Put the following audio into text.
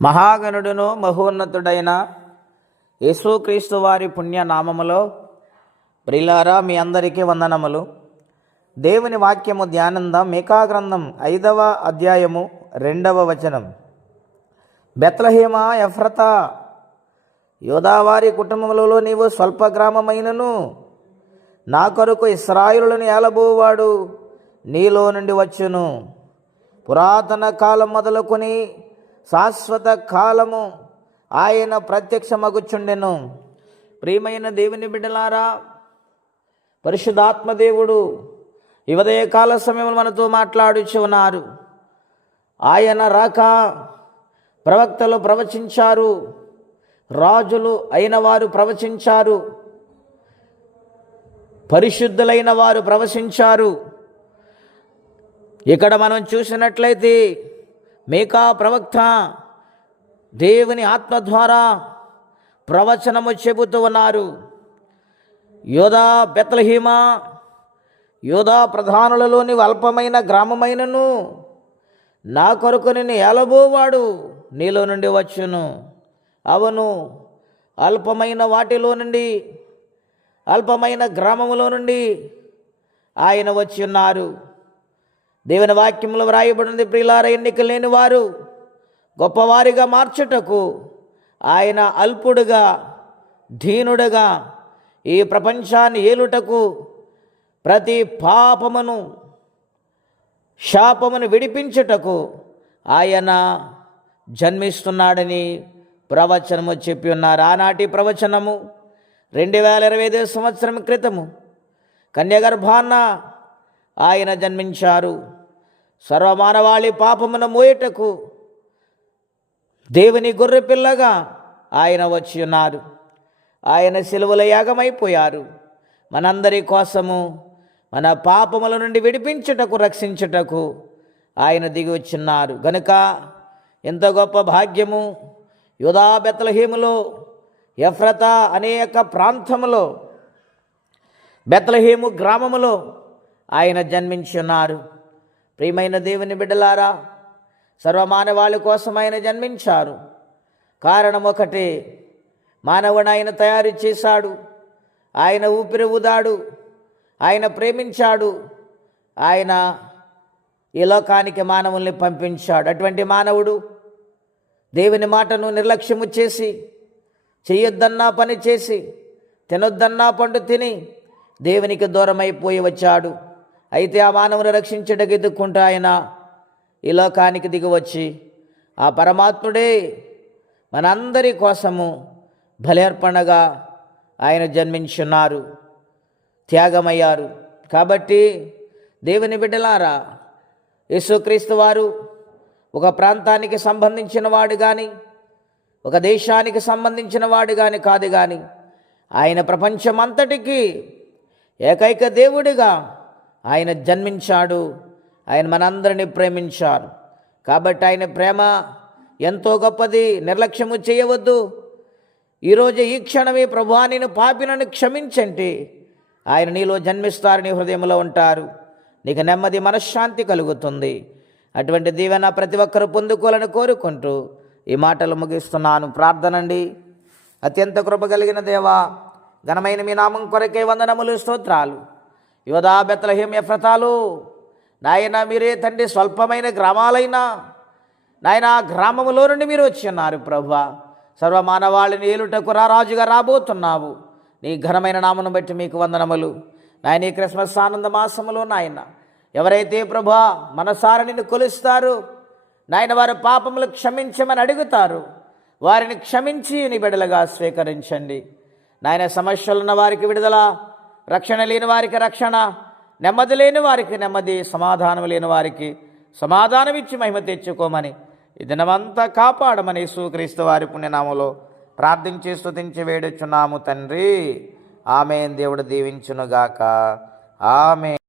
మహాగణుడును మహోన్నతుడైన యేసుక్రీస్తు వారి పుణ్యనామములో ప్రియులారా మీ అందరికీ వందనములు. దేవుని వాక్యము ధ్యానందం. మీకా గ్రంథం 5వ అధ్యాయము 2వ వచనం. బెత్లెహేమ ఎఫ్రతా, యోదావారి కుటుంబములలో నీవు స్వల్ప గ్రామమైనను నా కొరకు ఇశ్రాయేలును ఏలబోవాడు నీలో నుండి వచ్చును. పురాతన కాలం మొదలుకొని శాశ్వత కాలము ఆయన ప్రత్యక్షమగుచుండెను. ప్రియమైన దేవుని బిడ్డలారా, పరిశుద్ధాత్మదేవుడు ఈ ఉదయకాల సమయంలో మనతో మాట్లాడుచు ఉన్నారు. ఆయన రాక ప్రవక్తలు ప్రవచించారు, రాజులు అయిన వారు ప్రవచించారు, పరిశుద్ధులైన వారు ప్రవచించారు. ఇక్కడ మనం చూసినట్లయితే మీకా ప్రవక్త దేవుని ఆత్మ ద్వారా ప్రవచనము చెబుతూ ఉన్నారు. యోధా బెత్లెహేమ, యోధా ప్రధానులలోని అల్పమైన గ్రామమైనను నా కొరకు నిన్ను ఏలబోవాడు నీలో నుండి వచ్చును. అవును, అల్పమైన వాటిలో నుండి, అల్పమైన గ్రామములో నుండి ఆయన వచ్చి ఉన్నారు. దేవుని వాక్యంలో వ్రాయబడినది, ప్రియులారా, ఎన్నిక లేని వారు గొప్పవారిగా మార్చుటకు ఆయన అల్పుడుగా, దీనుడుగా ఈ ప్రపంచాన్ని ఏలుటకు, ప్రతి పాపమును శాపమును విడిపించుటకు ఆయన జన్మిస్తున్నాడని ప్రవచనము చెప్పి ఉన్నారు. ఆనాటి ప్రవచనము 2025 సంవత్సరం క్రితము కన్యగర్భాన ఆయన జన్మించారు. సర్వమానవాళి పాపమును మోయుటకు దేవుని గొర్రెపిల్లగా ఆయన వచ్చి ఉన్నారు. ఆయన సిలువల యాగమైపోయారు. మనందరి కోసము, మన పాపముల నుండి విడిపించుటకు, రక్షించుటకు ఆయన దిగి వచ్చిన్నారు. గనుక ఎంత గొప్ప భాగ్యము! యూదా బెత్లెహేములో, ఎఫ్రతా అనేక ప్రాంతములో, బెత్లెహేము గ్రామములో ఆయన జన్మించి ఉన్నారు. ప్రియమైన దేవుని బిడ్డలారా, సర్వమానవాళి కోసం ఆయన జన్మించారు. కారణం ఒకటే, మానవుని ఆయన తయారు చేశాడు, ఆయన ఊపిరి ఊదాడు, ఆయన ప్రేమించాడు, ఆయన ఈ లోకానికి మానవుల్ని పంపించాడు. అటువంటి మానవుడు దేవుని మాటను నిర్లక్ష్యము చేసి, చెయ్యొద్దన్నా పని చేసి, తినొద్దన్నా పండు తిని దేవునికి దూరమైపోయి వచ్చాడు. అయితే ఆ మానవుని రక్షించడానికి ఎదుక్కుంటూ ఆయన ఈ లోకానికి దిగివచ్చి, ఆ పరమాత్ముడే మనందరి కోసము బలి-అర్పణగా ఆయన జన్మించున్నారు, త్యాగమయ్యారు. కాబట్టి దేవుని బిడ్డలారా, యేసుక్రీస్తు వారు ఒక ప్రాంతానికి సంబంధించిన వాడు కానీ, ఒక దేశానికి సంబంధించిన వాడు కానీ కాదు, కానీ ఆయన ప్రపంచమంతటికీ ఏకైక దేవుడిగా ఆయన జన్మించాడు. ఆయన మనందరినీ ప్రేమించారు. కాబట్టి ఆయన ప్రేమ ఎంతో గొప్పది, నిర్లక్ష్యము చేయవద్దు. ఈరోజు ఈ క్షణమే ప్రభువా నేను పాపినను క్షమించండి, ఆయన నీలో జన్మిస్తారు, నీ హృదయంలో ఉంటారు, నీకు నెమ్మది, మనశ్శాంతి కలుగుతుంది. అటువంటి దీవెన ప్రతి ఒక్కరూ పొందుకోవాలని కోరుకుంటూ ఈ మాటలు ముగిస్తున్నాను. ప్రార్థనండి. అత్యంత కృప కలిగిన దేవా, ఘనమైన మీ నామం కొరకే వందనములు, స్తోత్రాలు. యోధా బెత్లెహేమ ఎఫ్రతాలు నాయన, మీరే తండ్రి స్వల్పమైన గ్రామాలైనా నాయన ఆ గ్రామములో నుండి మీరు వచ్చి ఉన్నారు. ప్రభువా, సర్వమానవాళిని ఏలుటకు రాజుగా రాబోతున్నావు. నీ ఘనమైన నామను బట్టి మీకు వందనములు. నాయన, ఈ క్రిస్మస్ ఆనంద మాసములో నాయన ఎవరైతే ప్రభువా మనసారా నిన్ను కొలుస్తారు, నాయన వారి పాపములు క్షమించమని అడుగుతారు, వారిని క్షమించి నీ బిడ్డలుగా స్వీకరించండి. నాయన, సమస్యలున్న వారికి విడుదల, రక్షణ లేని వారికి రక్షణ, నెమ్మది లేని వారికి నెమ్మది, సమాధానం లేని వారికి సమాధానం ఇచ్చి మహిమ తెచ్చుకోమని ఈ దినమంతా కాపాడమని యేసుక్రీస్తు వారి పుణ్యనామములో ప్రార్థించి స్తుతించి వేడుచున్నాము తండ్రి. ఆమేన్. దేవుడు దీవించునుగాక. ఆమేన్.